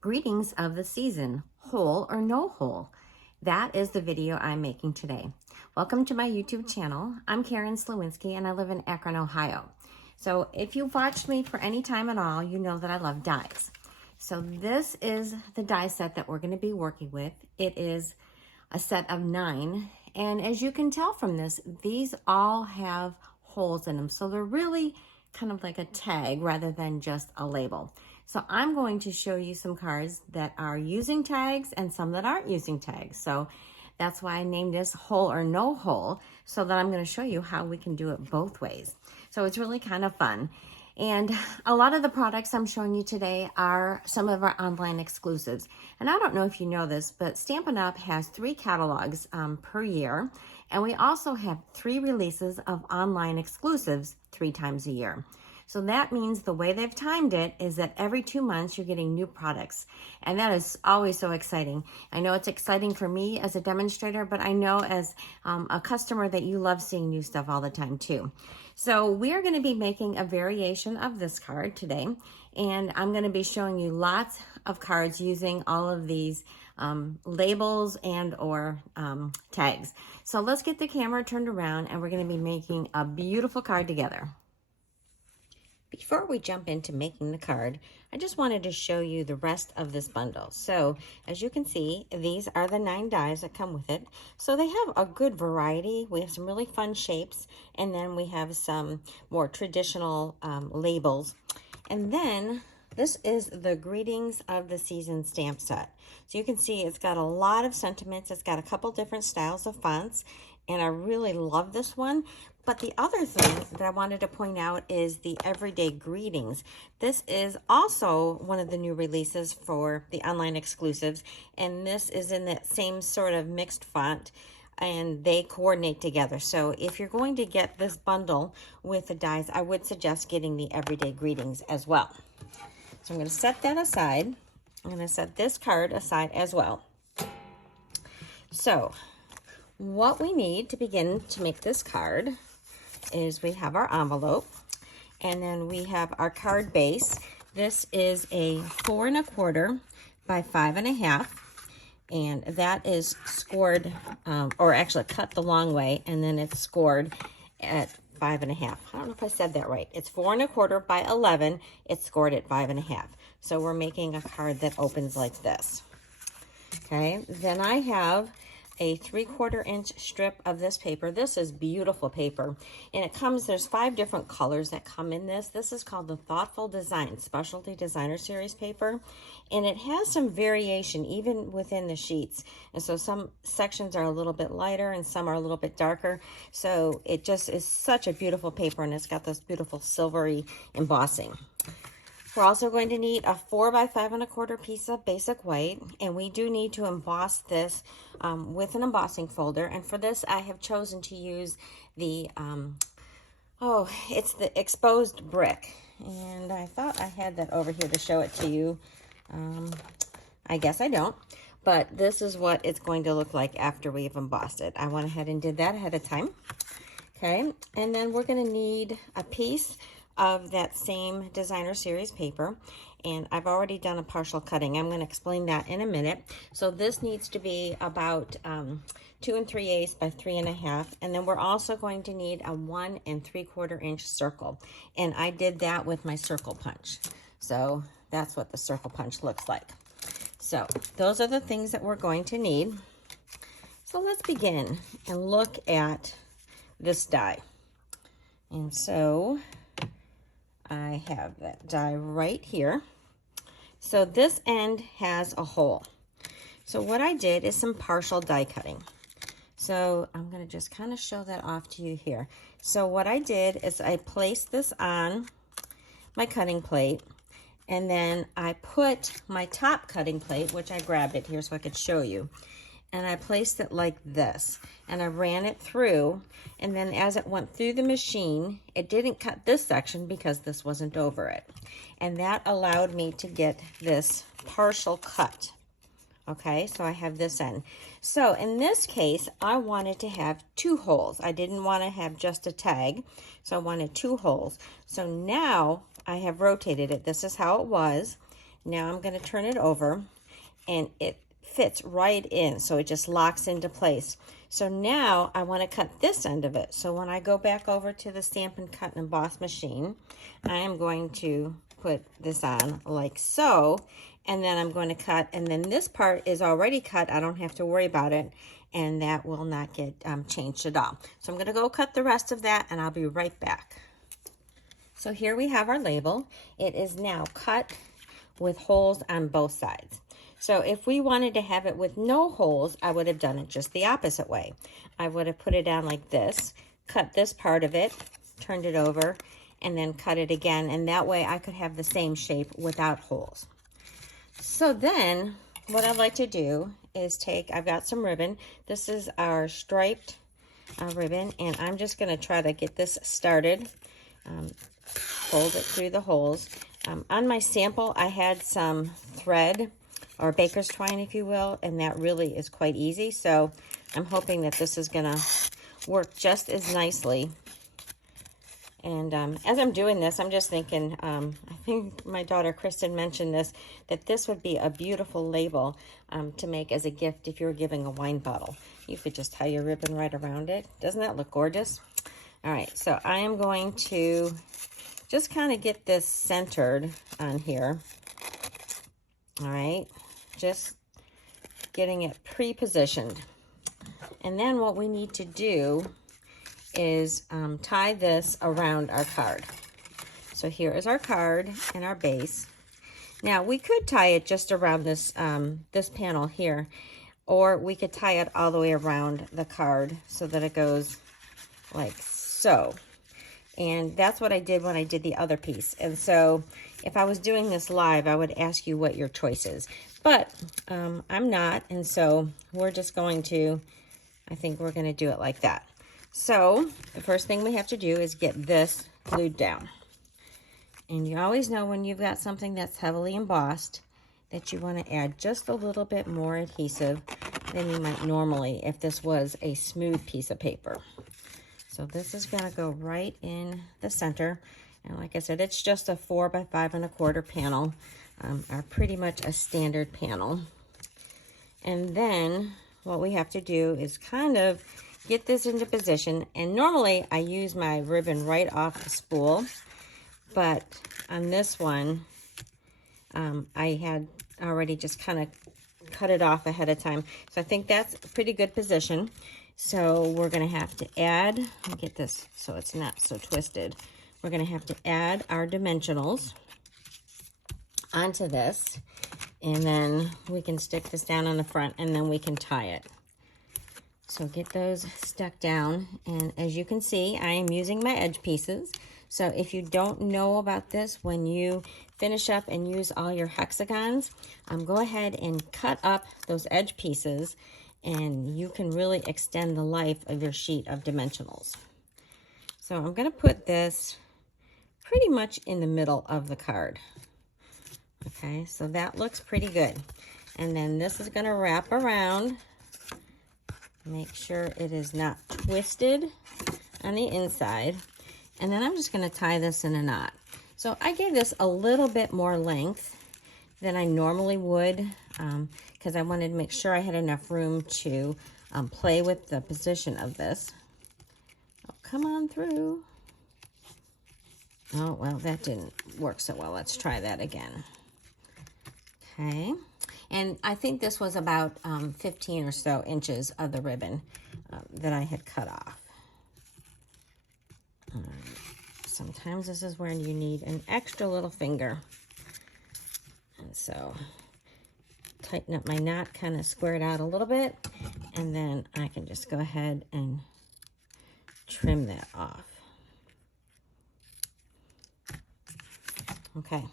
Greetings of the season, hole or no hole. That is the video I'm making today. Welcome to my YouTube channel. I'm Karen Sliwinski and I live in Akron, Ohio. So if you've watched me for any time at all, you know that I love dies. So this is the die set that we're going to be working with. It is a set of 9, and as you can tell from this, these all have holes in them. So they're really kind of like a tag rather than just a label. So I'm going to show you some cards that are using tags and some that aren't using tags. So that's why I named this hole or no hole, so that I'm going to show you how we can do it both ways. So it's really kind of fun. And a lot of the products I'm showing you today are some of our online exclusives. And I don't know if you know this, but Stampin' Up! Has 3 catalogs per year. And we also have 3 releases of online exclusives 3 times a year. So that means the way they've timed it is that every 2 months you're getting new products. And that is always so exciting. I know it's exciting for me as a demonstrator, but I know as a customer that you love seeing new stuff all the time too. So we're going to be making a variation of this card today. And I'm going to be showing you lots of cards using all of these labels and or tags. So let's get the camera turned around and we're going to be making a beautiful card together. Before we jump into making the card, I just wanted to show you the rest of this bundle. So as you can see, these are the 9 dies that come with it. So they have a good variety. We have some really fun shapes, and then we have some more traditional labels. And then this is the Greetings of the Season stamp set. So you can see it's got a lot of sentiments. It's got a couple different styles of fonts, and I really love this one. But the other thing that I wanted to point out is the Everyday Greetings. This is also one of the new releases for the online exclusives, and this is in that same sort of mixed font, and they coordinate together. So if you're going to get this bundle with the dies, I would suggest getting the Everyday Greetings as well. So I'm going to set that aside. I'm going to set this card aside as well. So what we need to begin to make this card is we have our envelope, and then we have our card base. This is a 4 1/4 by 5 1/2, and that is scored, or actually cut the long way, and then it's scored at 5 1/2. I don't know if I said that right. It's 4 1/4 by 11. It's scored at 5 1/2. So we're making a card that opens like this. Okay, then I have a 3/4 inch strip of this paper. This is beautiful paper, and it comes, there's 5 different colors that come in this. This is called the Thoughtful Design Specialty Designer Series paper, and it has some variation even within the sheets. And so some sections are a little bit lighter and some are a little bit darker. So it just is such a beautiful paper, and it's got this beautiful silvery embossing. We're also going to need a 4 by 5 1/4 piece of basic white, and we do need to emboss this with an embossing folder. And for this, I have chosen to use the, it's the exposed brick. And I thought I had that over here to show it to you. I guess I don't. But this is what it's going to look like after we've embossed it. I went ahead and did that ahead of time. Okay, and then we're going to need a piece of that same designer series paper, and I've already done a partial cutting. I'm going to explain that in a minute. So this needs to be about 2 3/8 by 3 1/2, and then we're also going to need a 1 3/4 inch circle, and I did that with my circle punch. So that's what the circle punch looks like. So those are the things that we're going to need. So let's begin and look at this die. And so I have that die right here. So this end has a hole. So what I did is some partial die cutting. So I'm going to just kind of show that off to you here. So what I did is I placed this on my cutting plate, and then I put my top cutting plate, which I grabbed it here so I could show you, and I placed it like this, and I ran it through, and then as it went through the machine, it didn't cut this section because this wasn't over it, and that allowed me to get this partial cut. Okay, so I have this end. So in this case, I wanted to have 2 holes. I didn't want to have just a tag, so I wanted 2 holes. So now I have rotated it. This is how it was. Now I'm going to turn it over, and it fits right in, so it just locks into place. So now I want to cut this end of it. So when I go back over to the Stampin' Cut and Emboss machine, I am going to put this on like so, and then I'm going to cut, and then this part is already cut. I don't have to worry about it, and that will not get changed at all. So I'm going to go cut the rest of that, and I'll be right back. So here we have our label. It is now cut with holes on both sides. So if we wanted to have it with no holes, I would have done it just the opposite way. I would have put it on like this, cut this part of it, turned it over, and then cut it again. And that way I could have the same shape without holes. So then what I'd like to do is I've got some ribbon. This is our striped ribbon, and I'm just going to try to get this started. Fold it through the holes. On my sample, I had some thread, or baker's twine, if you will, and that really is quite easy. So I'm hoping that this is gonna work just as nicely. And as I'm doing this, I'm just thinking, I think my daughter Kristen mentioned this, that this would be a beautiful label to make as a gift if you were giving a wine bottle. You could just tie your ribbon right around it. Doesn't that look gorgeous? All right, so I am going to just kind of get this centered on here. All right, just getting it pre-positioned. And then what we need to do is tie this around our card. So here is our card and our base. Now we could tie it just around this this panel here, or we could tie it all the way around the card so that it goes like so. And that's what I did when I did the other piece. And so if I was doing this live, I would ask you what your choice is. But I'm not, and so we're just going to, I think we're going to do it like that. So the first thing we have to do is get this glued down. And you always know when you've got something that's heavily embossed that you want to add just a little bit more adhesive than you might normally if this was a smooth piece of paper. So this is going to go right in the center. And like I said, it's just a 4 by 5 1/4 panel, are pretty much a standard panel. And then what we have to do is kind of get this into position. And normally I use my ribbon right off the spool, but on this one, I had already just kind of cut it off ahead of time. So I think that's a pretty good position. So we're going to have to add, let me get this so it's not so twisted. We're going to have to add our dimensionals onto this, and then we can stick this down on the front, and then we can tie it. So get those stuck down, and as you can see, I am using my edge pieces. So if you don't know about this, when you finish up and use all your hexagons, go ahead and cut up those edge pieces, and you can really extend the life of your sheet of dimensionals. So I'm going to put this pretty much in the middle of the card. Okay, so that looks pretty good. And then this is going to wrap around. Make sure it is not twisted on the inside. And then I'm just going to tie this in a knot. So I gave this a little bit more length than I normally would, because I wanted to make sure I had enough room to play with the position of this. Oh, come on through. Oh, well, that didn't work so well. Let's try that again. Okay. And I think this was about 15 or so inches of the ribbon that I had cut off. All right. Sometimes this is where you need an extra little finger. And so tighten up my knot, kind of square it out a little bit, and then I can just go ahead and trim that off. Okay,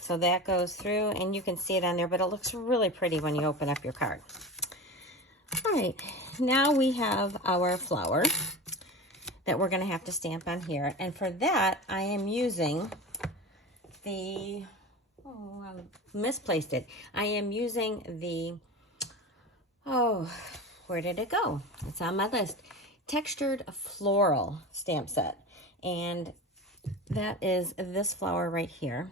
so that goes through, and you can see it on there, but it looks really pretty when you open up your card. All right, now we have our flower that we're going to have to stamp on here, and for that I am using the, oh, I misplaced it. I am using the, oh, where did it go? It's on my list. Textured Floral stamp set. And that is this flower right here.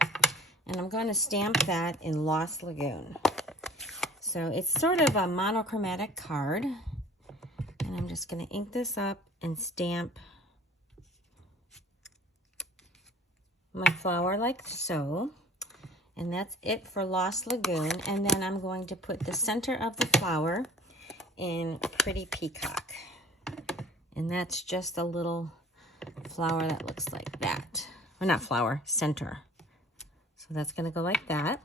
and I'm going to stamp that in Lost Lagoon. So it's sort of a monochromatic card, and I'm just going to ink this up and stamp my flower like so. And that's it for Lost Lagoon. And then I'm going to put the center of the flower in Pretty Peacock. And that's just a little flower that looks like that. Or not flower, center. So that's going to go like that.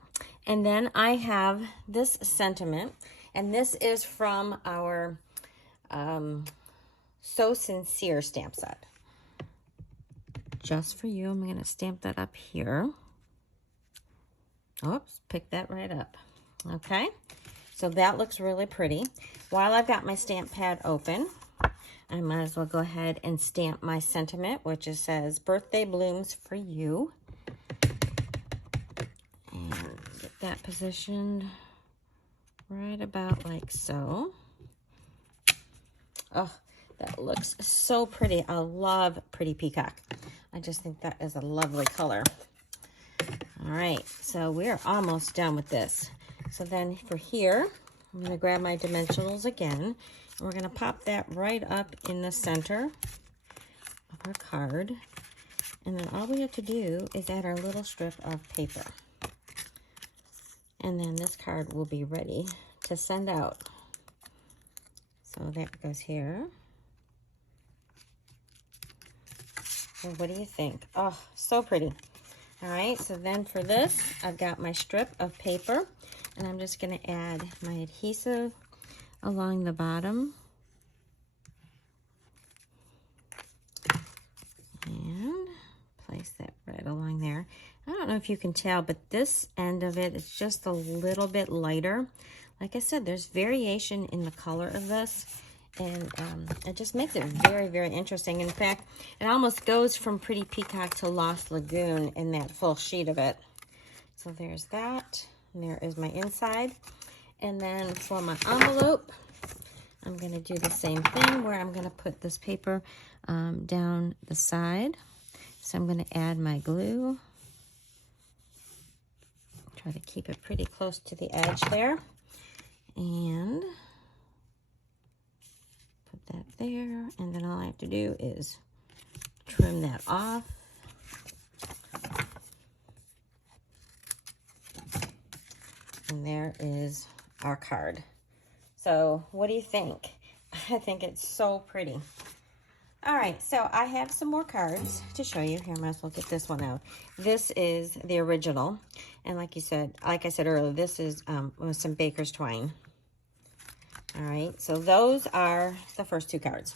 And then I have this sentiment. And this is from our So Sincere stamp set. Just for you, I'm going to stamp that up here. Oops, pick that right up. Okay, so that looks really pretty. While I've got my stamp pad open, I might as well go ahead and stamp my sentiment, which says, birthday blooms for you. And get that positioned right about like so. Oh, that looks so pretty. I love Pretty Peacock. I just think that is a lovely color. All right, so we're almost done with this. So then for here, I'm going to grab my dimensionals again. And we're going to pop that right up in the center of our card. And then all we have to do is add our little strip of paper. And then this card will be ready to send out. So that goes here. So what do you think? Oh, so pretty. All right, so then for this, I've got my strip of paper, and I'm just going to add my adhesive along the bottom. And place that right along there. I don't know if you can tell, but this end of it is just a little bit lighter. Like I said, there's variation in the color of this, and it just makes it very, very interesting. In fact, it almost goes from Pretty Peacock to Lost Lagoon in that full sheet of it. So there's that, and there is my inside. And then for my envelope, I'm going to do the same thing where I'm going to put this paper down the side. So I'm going to add my glue. Try to keep it pretty close to the edge there. And put that there. And then all I have to do is trim that off. And there is our card. So what do you think? I think it's so pretty. All right, so I have some more cards to show you. Here, I might as well get this one out. This is the original. And like I said earlier, this is with some baker's twine. All right, so those are the first two cards.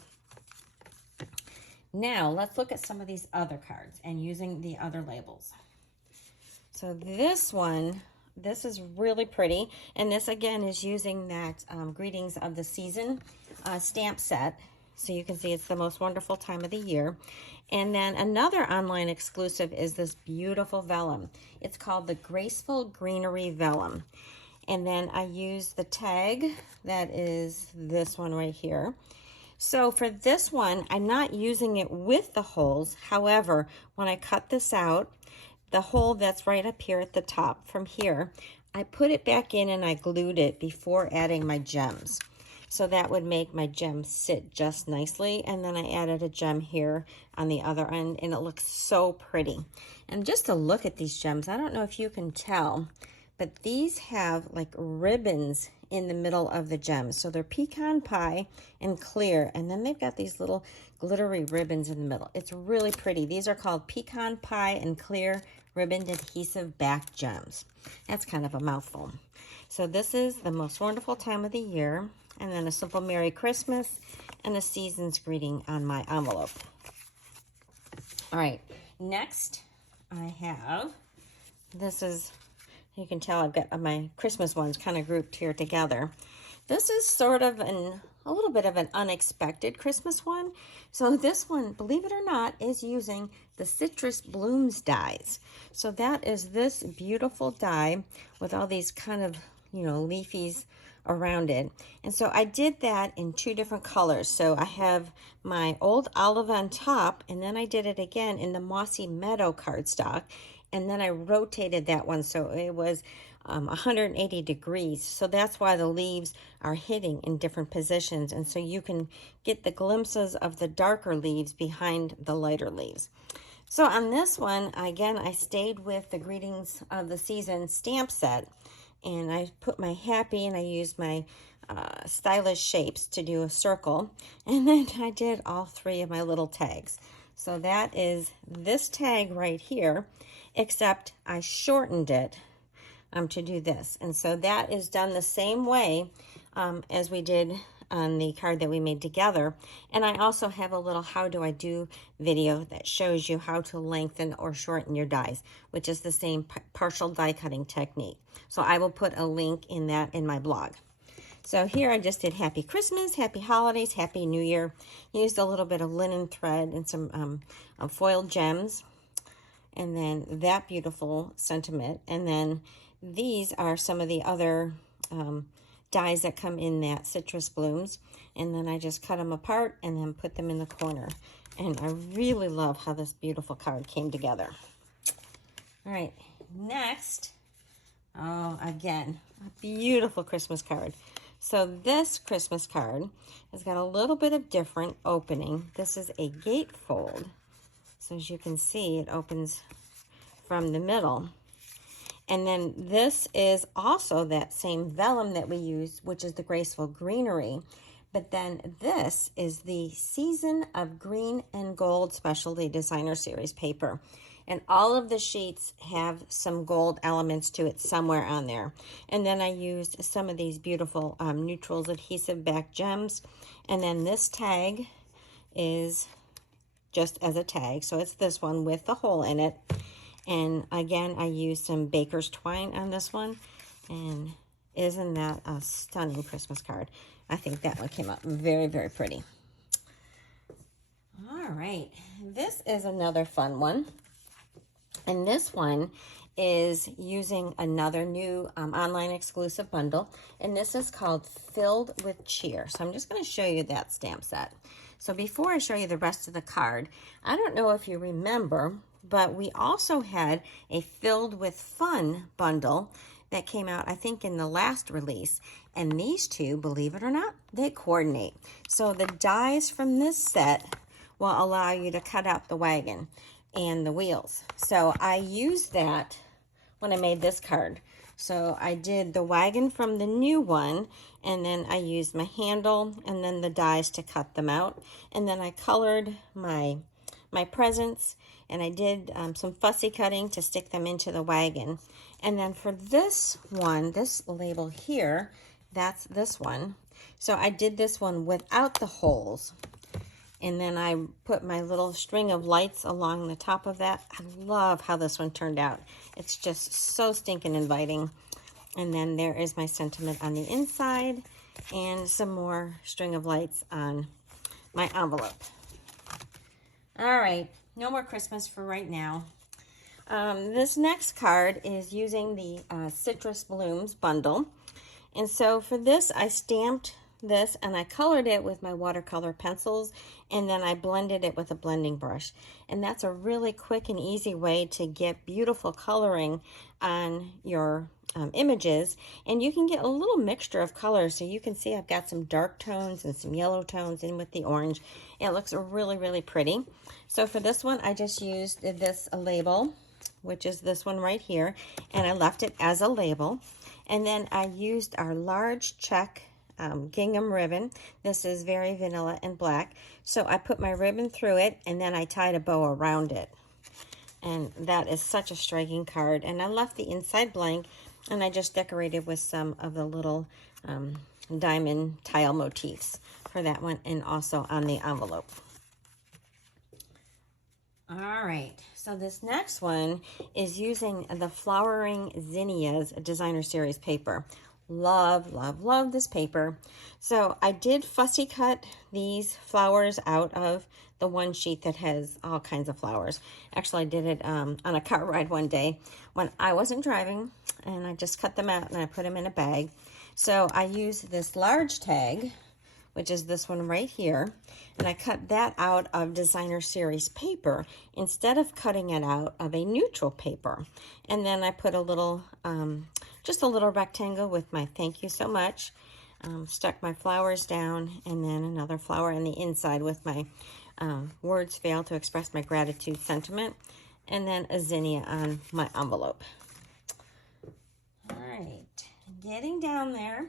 Now, let's look at some of these other cards and using the other labels. So this one, this is really pretty. And this, again, is using that Greetings of the Season stamp set. So you can see it's the most wonderful time of the year. And then another online exclusive is this beautiful vellum. It's called the Graceful Greenery Vellum. And then I use the tag, that is this one right here. So for this one, I'm not using it with the holes. However, when I cut this out, the hole that's right up here at the top from here, I put it back in and I glued it before adding my gems. So that would make my gem sit just nicely. And then I added a gem here on the other end, and it looks so pretty. And just to look at these gems, I don't know if you can tell, but these have like ribbons in the middle of the gems. So they're pecan pie and clear, and then they've got these little glittery ribbons in the middle. It's really pretty. These are called pecan pie and clear ribboned adhesive back gems. That's kind of a mouthful. So this is the most wonderful time of the year. And then a simple Merry Christmas and a season's greeting on my envelope. All right, next I have, this is, you can tell I've got my Christmas ones kind of grouped here together. This is sort of a little bit of an unexpected Christmas one. So this one, believe it or not, is using the Citrus Blooms dies. So that is this beautiful die with all these kind of, you know, leafies around it. And so I did that in two different colors. So I have my old olive on top, and then I did it again in the Mossy Meadow cardstock. and then I rotated that one so it was 180 degrees. So that's why the leaves are hitting in different positions, and so you can get the glimpses of the darker leaves behind the lighter leaves. So on this one, again, I stayed with the Greetings of the Season stamp set, and I put my happy and I used my stylish shapes to do a circle, and then I did all 3 of my little tags. So that is this tag right here, except I shortened it to do this. And so that is done the same way as we did on the card that we made together. And I also have a little how do I do video that shows you how to lengthen or shorten your dies, which is the same partial die cutting technique. So I will put a link in that in my blog. So here I just did Happy Christmas, Happy Holidays, Happy New Year. Used a little bit of linen thread and some foiled gems. And then that beautiful sentiment. And then these are some of the other dies that come in that citrus blooms. And then I just cut them apart and then put them in the corner. And I really love how this beautiful card came together. All right, next, oh, again, a beautiful Christmas card. So this Christmas card has got a little bit of different opening. This is a gatefold. So as you can see, it opens from the middle. And then this is also that same vellum that we use, which is the Graceful Greenery. But then this is the Season of Green and Gold Specialty Designer Series paper. And all of the sheets have some gold elements to it somewhere on there. And then I used some of these beautiful neutrals adhesive back gems. And then this tag is just as a tag. So it's this one with the hole in it. And again, I used some baker's twine on this one. And isn't that a stunning Christmas card? I think that one came out very, very pretty. All right, this is another fun one. And this one is using another new online exclusive bundle. And this is called Filled with Cheer. So I'm just going to show you that stamp set. So before I show you the rest of the card, I don't know if you remember, but we also had a Filled with Fun bundle that came out, I think, in the last release. And these two, believe it or not, they coordinate. So the dies from this set will allow you to cut out the wagon and the wheels. So I used that when I made this card. So I did the wagon from the new one, and then I used my handle and then the dies to cut them out. And then I colored my presents, and I did some fussy cutting to stick them into the wagon. And then for this one, this label here, that's this one. So I did this one without the holes. And then I put my little string of lights along the top of that. I love how this one turned out. It's just so stinking inviting. And then there is my sentiment on the inside and some more string of lights on my envelope. All right, no more Christmas for right now. This next card is using the Citrus Blooms bundle. And so for this, I stamped this and I colored it with my watercolor pencils, and then I blended it with a blending brush. And that's a really quick and easy way to get beautiful coloring on your images. And you can get a little mixture of colors. So you can see I've got some dark tones and some yellow tones in with the orange. It looks really, really pretty. So for this one, I just used this label, which is this one right here, and I left it as a label. And then I used our large check gingham ribbon. This is very vanilla and black. So I put my ribbon through it, and then I tied a bow around it. And that is such a striking card. And I left the inside blank, and I just decorated with some of the little diamond tile motifs for that one, and also on the envelope. All right, so this next one is using the Flowering Zinnias Designer Series paper. Love, love, love this paper. So I did fussy cut these flowers out of the one sheet that has all kinds of flowers. Actually, I did it on a car ride one day when I wasn't driving, and I just cut them out and I put them in a bag. So I used this large tag, which is this one right here. And I cut that out of Designer Series paper instead of cutting it out of a neutral paper. And then I put a little, just a little rectangle with my thank you so much. Stuck my flowers down, and then another flower on the inside with my words fail to express my gratitude sentiment, and then a zinnia on my envelope. All right, getting down there.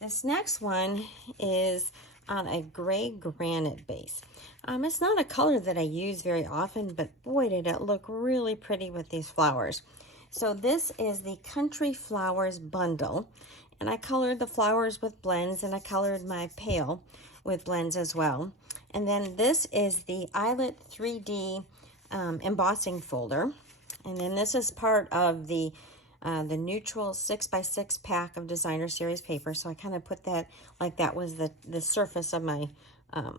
This next one is on a gray granite base. It's not a color that I use very often, but boy, did it look really pretty with these flowers. So this is the Country Flowers bundle, and I colored the flowers with blends, and I colored my pail with blends as well. And then this is the Eyelet 3D embossing folder, and then this is part of the neutral 6x6 pack of Designer Series paper. So I kind of put that like that was the surface of my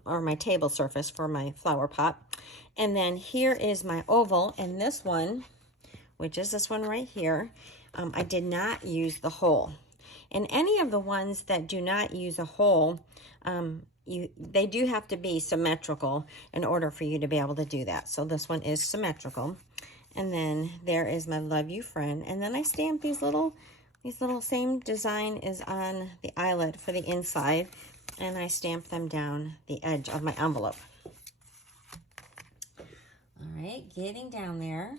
or my table surface for my flower pot. And then here is my oval, and this one, which is this one right here, I did not use the hole. And any of the ones that do not use a hole, they do have to be symmetrical in order for you to be able to do that. So this one is symmetrical. And then there is my love you friend. And then I stamped these little same design is on the eyelet for the inside. And I stamped them down the edge of my envelope. All right, getting down there.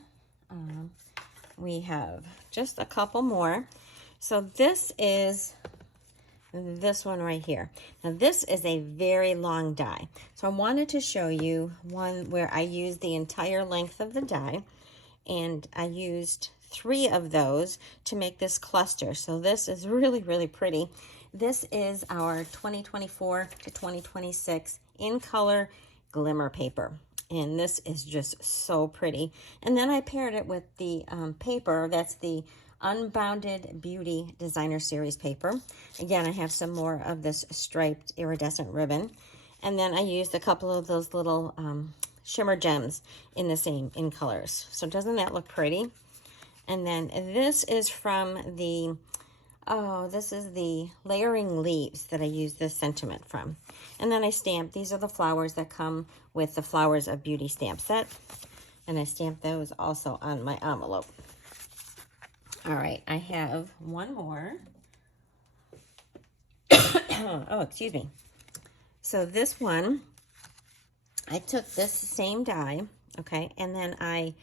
We have just a couple more. So this is this one right here. Now this is a very long die. So I wanted to show you one where I used the entire length of the die, and I used 3 of those to make this cluster. So this is really, really pretty. This is our 2024 to 2026 in color glimmer paper. And this is just so pretty. And then I paired it with the paper. That's the Unbounded Beauty Designer Series paper. Again, I have some more of this striped iridescent ribbon. And then I used a couple of those little shimmer gems in the same in colors. So doesn't that look pretty? And then this is from the, this is the Layering Leaves that I used this sentiment from. And then I stamped, these are the flowers that come with the Flowers of Beauty stamp set. And I stamped those also on my envelope. All right, I have one more. Oh, excuse me. So this one, I took this same die, okay, and then I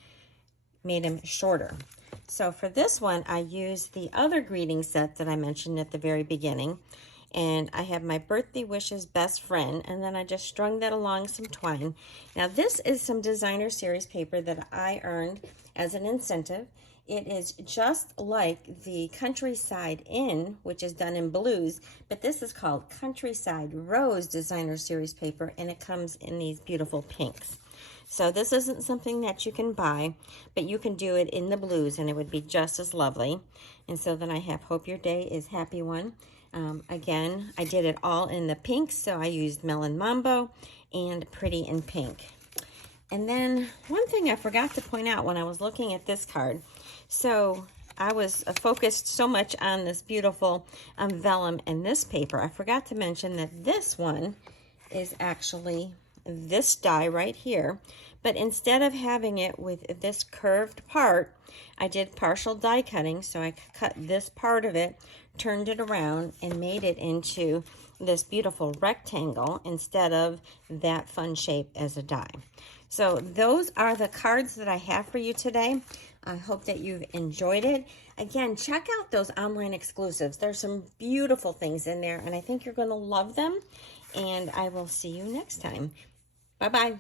made them shorter. So for this one, I used the other greeting set that I mentioned at the very beginning, and I have my Birthday Wishes Best Friend, and then I just strung that along some twine. Now this is some Designer Series paper that I earned as an incentive. It is just like the Countryside Inn, which is done in blues, but this is called Countryside Rose Designer Series paper, and it comes in these beautiful pinks. So this isn't something that you can buy, but you can do it in the blues, and it would be just as lovely. And so then I have Hope Your Day is Happy One. Again, I did it all in the pinks, so I used Melon Mambo and Pretty in Pink. And then one thing I forgot to point out when I was looking at this card, so I was focused so much on this beautiful vellum and this paper, I forgot to mention that this one is actually this die right here, but instead of having it with this curved part, I did partial die cutting. So I cut this part of it, turned it around, and made it into this beautiful rectangle instead of that fun shape as a die. So those are the cards that I have for you today. I hope that you've enjoyed it. Again, check out those online exclusives. There's some beautiful things in there, and I think you're going to love them. And I will see you next time. Bye-bye.